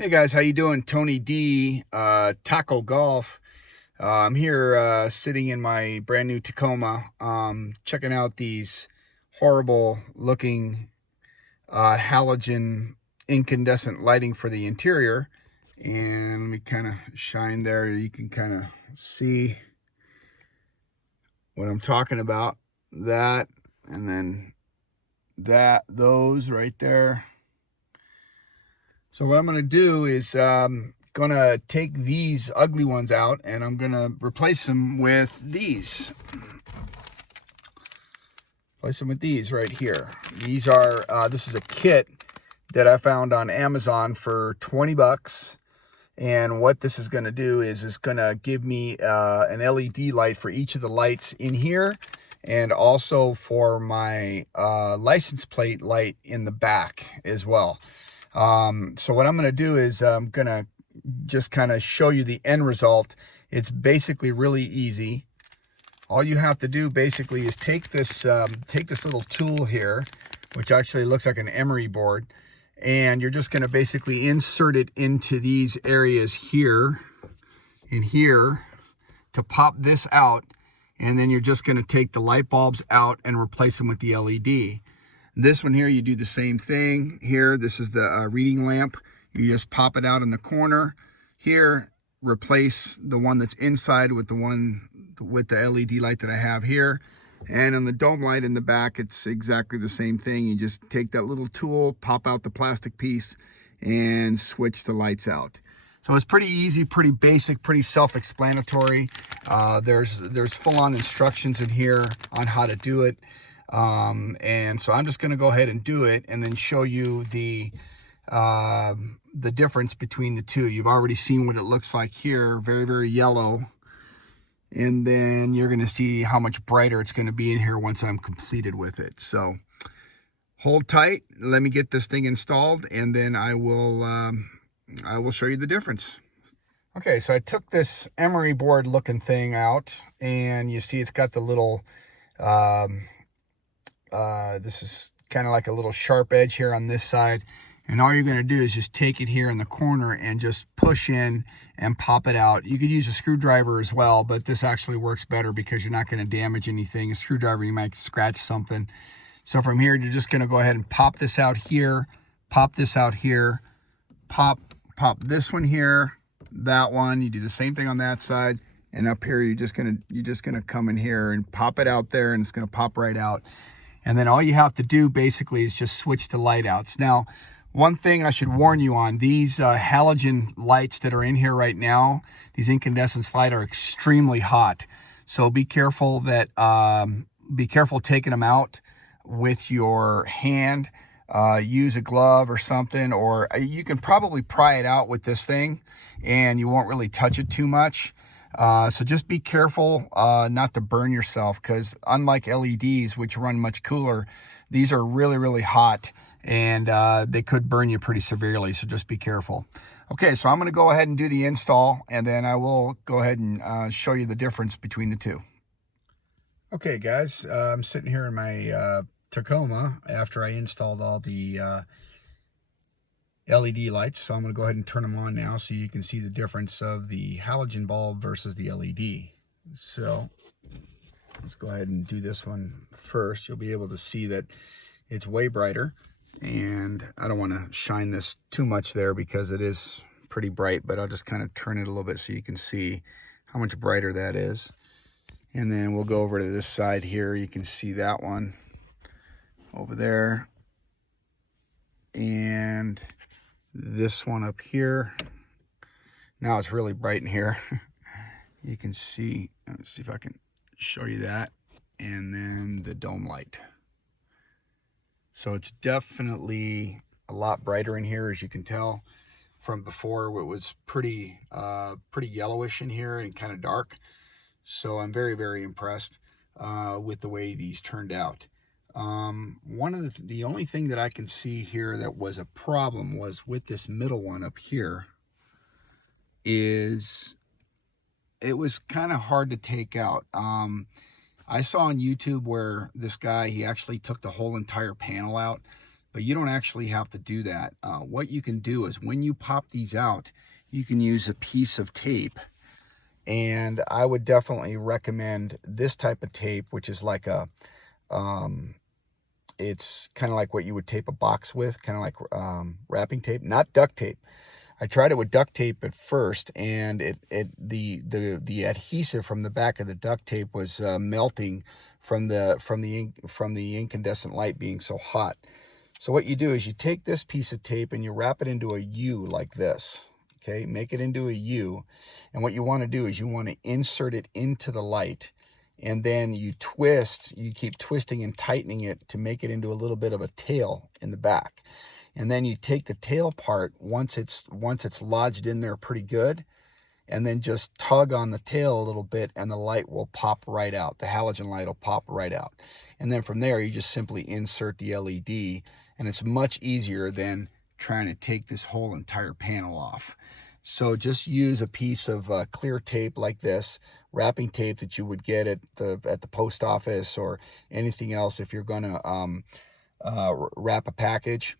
Hey guys, how you doing? Tony D, Taco Golf. I'm here sitting in my brand new Tacoma, checking out these horrible looking halogen incandescent lighting for the interior. And let me kind of shine there. You can kind of see what I'm talking about. That, and then those right there. So what I'm going to do is going to take these ugly ones out and I'm going to replace them with these. Replace them with these right here. These are, this is a kit that I found on Amazon for 20 bucks. And what this is going to do is it's going to give me an LED light for each of the lights in here, and also for my license plate light in the back as well. So what I'm going to do is I'm going to just kind of show you the end result. It's basically really easy. All you have to do basically is take this little tool here, which actually looks like an emery board, and you're just going to basically insert it into these areas here and here to pop this out, and then you're just going to take the light bulbs out and replace them with the LED. This one here, you do the same thing. Here, this is the reading lamp. You just pop it out in the corner. Here, replace the one that's inside with the one with the LED light that I have here. And on the dome light in the back, it's exactly the same thing. You just take that little tool, pop out the plastic piece, and switch the lights out. So it's pretty easy, pretty basic, pretty self-explanatory. There's full-on instructions in here on how to do it. And so I'm just going to go ahead and do it and then show you the difference between the two. You've already seen what it looks like here, very, very yellow. And then you're going to see how much brighter it's going to be in here once I'm completed with it. So hold tight. Let me get this thing installed, and then I will show you the difference. Okay, so I took this emery board looking thing out, and you see it's got the little, this is kind of like a little sharp edge here on this side. And all you're going to do is just take it here in the corner and just push in and pop it out. You could use a screwdriver as well, but this actually works better because you're not going to damage anything. A screwdriver, you might scratch something. So from here, you're just going to go ahead and pop this out here, pop this out here, pop this one here, that one. You do the same thing on that side. And up here, you're just gonna come in here and pop it out there, and it's gonna pop right out. And then all you have to do basically is just switch the light outs. Now, one thing I should warn you on, these halogen lights that are in here right now, these incandescent lights are extremely hot. So be careful that, be careful taking them out with your hand. Use a glove or something, or you can probably pry it out with this thing and you won't really touch it too much. So just be careful not to burn yourself, because unlike LEDs, which run much cooler, these are really, really hot, and they could burn you pretty severely. So just be careful. Okay, so I'm going to go ahead and do the install, and then I will go ahead and show you the difference between the two. Okay, guys, I'm sitting here in my Tacoma after I installed all the LED lights. So I'm going to go ahead and turn them on now so you can see the difference of the halogen bulb versus the LED. So let's go ahead and do this one first. You'll be able to see that it's way brighter, and I don't want to shine this too much there because it is pretty bright, but I'll just kind of turn it a little bit so you can see how much brighter that is. And then we'll go over to this side here. You can see that one over there, and this one up here. Now it's really bright in here. You can see, let's see if I can show you that, and then the dome light. So it's definitely a lot brighter in here, as you can tell from before. It was pretty yellowish in here and kind of dark. So I'm very, very impressed with the way these turned out. One of the only thing that I can see here that was a problem was with this middle one up here, is it was kind of hard to take out. I saw on YouTube where this guy, he actually took the whole entire panel out, but you don't actually have to do that. What you can do is when you pop these out, you can use a piece of tape, and I would definitely recommend this type of tape, which is like a, it's kind of like what you would tape a box with, kind of like wrapping tape, not duct tape. I tried it with duct tape at first, and the adhesive from the back of the duct tape was melting from the incandescent light being so hot. So what you do is you take this piece of tape and you wrap it into a U like this. Okay, make it into a U, and what you want to do is you want to insert it into the light, and then you keep twisting and tightening it to make it into a little bit of a tail in the back. And then you take the tail part once it's lodged in there pretty good, and then just tug on the tail a little bit, and the light will pop right out. The halogen light will pop right out. And then from there, you just simply insert the LED, and it's much easier than trying to take this whole entire panel off. So just use a piece of clear tape like this, wrapping tape that you would get at the post office or anything else if you're going to wrap a package.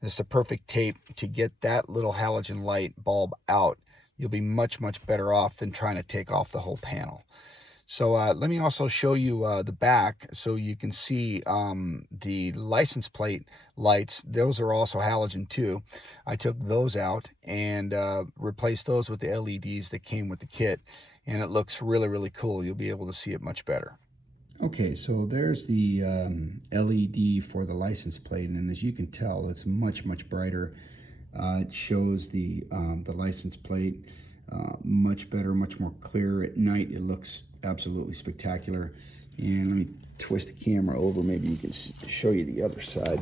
This is a perfect tape to get that little halogen light bulb out. You'll be much, much better off than trying to take off the whole panel. So let me also show you the back so you can see the license plate lights. Those are also halogen too. I took those out and replaced those with the LEDs that came with the kit, and it looks really, really cool. You'll be able to see it much better. Okay, so there's the LED for the license plate, and as you can tell, it's much, much brighter. It shows the license plate much better, much more clear. At night, it looks absolutely spectacular. And let me twist the camera over, maybe you can show you the other side.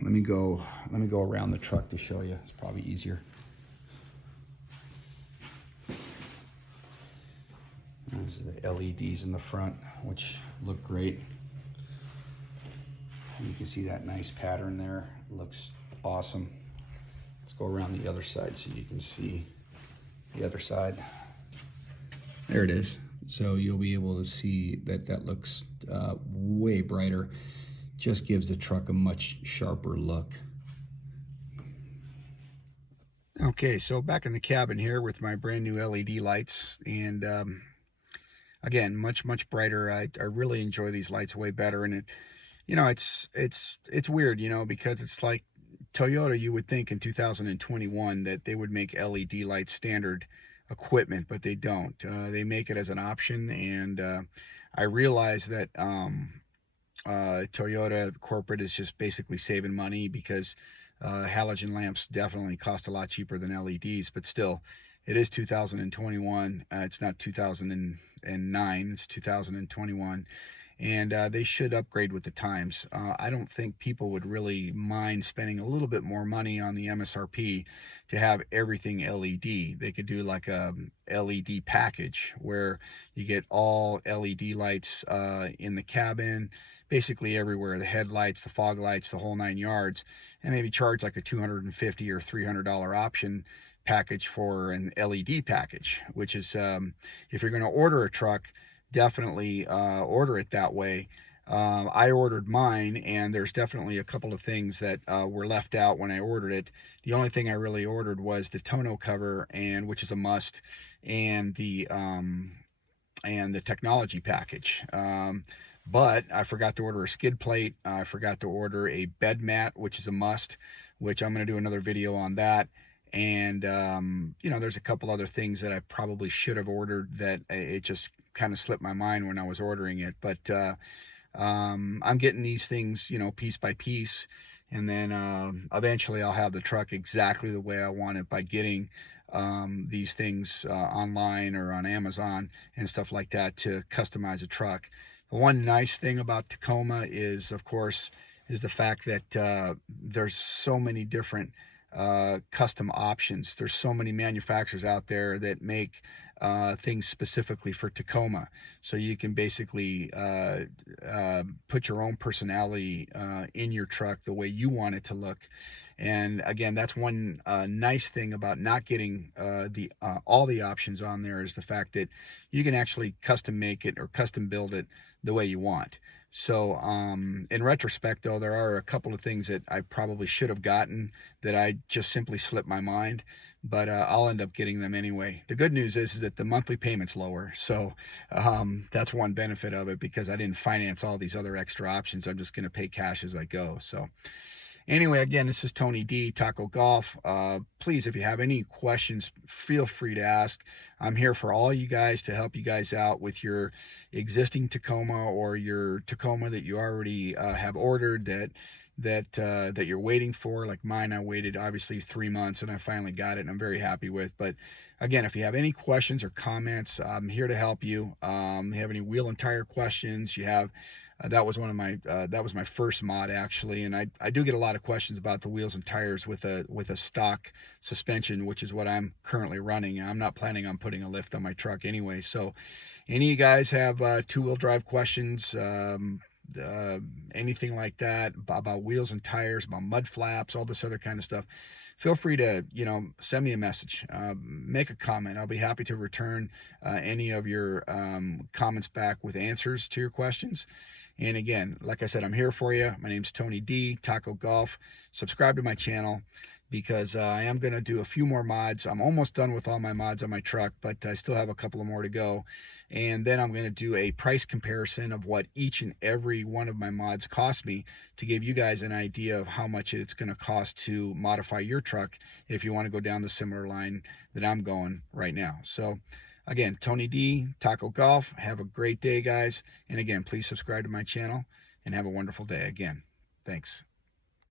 Let me go around the truck to show you. It's probably easier. There's the LEDs in the front, which look great. You can see that nice pattern there. It looks awesome. Let's go around the other side so you can see the other side. There it is. So you'll be able to see that that looks way brighter. Just gives the truck a much sharper look. Okay, so back in the cabin here with my brand new LED lights, and again, much brighter. I really enjoy these lights way better, and it's weird, because it's like Toyota. You would think in 2021 that they would make LED lights standard equipment, but they don't. They make it as an option, and I realize that Toyota corporate is just basically saving money because halogen lamps definitely cost a lot cheaper than LEDs, but still, it is 2021. It's not 2009, it's 2021. And they should upgrade with the times. I don't think people would really mind spending a little bit more money on the MSRP to have everything LED. They could do like a LED package where you get all LED lights in the cabin, basically everywhere, the headlights, the fog lights, the whole 9 yards, and maybe charge like a $250 or $300 option package for an LED package, which is, if you're going to order a truck, definitely order it that way. I ordered mine, and there's definitely a couple of things that were left out when I ordered it. The only thing I really ordered was the tonneau cover, and which is a must, and the technology package. But I forgot to order a skid plate. I forgot to order a bed mat, which is a must, which I'm going to do another video on that. And there's a couple other things that I probably should have ordered that it just kind of slipped my mind when I was ordering it. But I'm getting these things, piece by piece, and then eventually I'll have the truck exactly the way I want it by getting these things online or on Amazon and stuff like that to customize a truck. The one nice thing about Tacoma is, of course, is the fact that there's so many different custom options. There's so many manufacturers out there that make things specifically for Tacoma. So you can basically put your own personality in your truck the way you want it to look. And again, that's one nice thing about not getting all the options on there, is the fact that you can actually custom make it or custom build it the way you want. So in retrospect, though, there are a couple of things that I probably should have gotten that I just simply slipped my mind, but I'll end up getting them anyway. The good news is that the monthly payment's lower, so that's one benefit of it, because I didn't finance all these other extra options. I'm just going to pay cash as I go. So anyway, again, this is Tony D, Taco Golf. Please, if you have any questions, feel free to ask. I'm here for all you guys to help you guys out with your existing Tacoma, or your Tacoma that you already have ordered that you're waiting for. Like mine, I waited obviously 3 months and I finally got it, and I'm very happy with. But again, if you have any questions or comments, I'm here to help you. You have any wheel and tire questions, you have that was one of my that was my first mod, actually, and I do get a lot of questions about the wheels and tires with a stock suspension, which is what I'm currently running. I'm not planning on putting a lift on my truck anyway. So any of you guys have two-wheel drive questions, anything like that, about wheels and tires, about mud flaps, all this other kind of stuff, feel free to send me a message, make a comment. I'll be happy to return any of your comments back with answers to your questions. And again, like I said, I'm here for you. My name's Tony D, Taco Golf. Subscribe to my channel, because I am going to do a few more mods. I'm almost done with all my mods on my truck, but I still have a couple of more to go. And then I'm going to do a price comparison of what each and every one of my mods cost me, to give you guys an idea of how much it's going to cost to modify your truck if you want to go down the similar line that I'm going right now. So again, Tony D, Taco Golf. Have a great day, guys. And again, please subscribe to my channel and have a wonderful day. Again, thanks.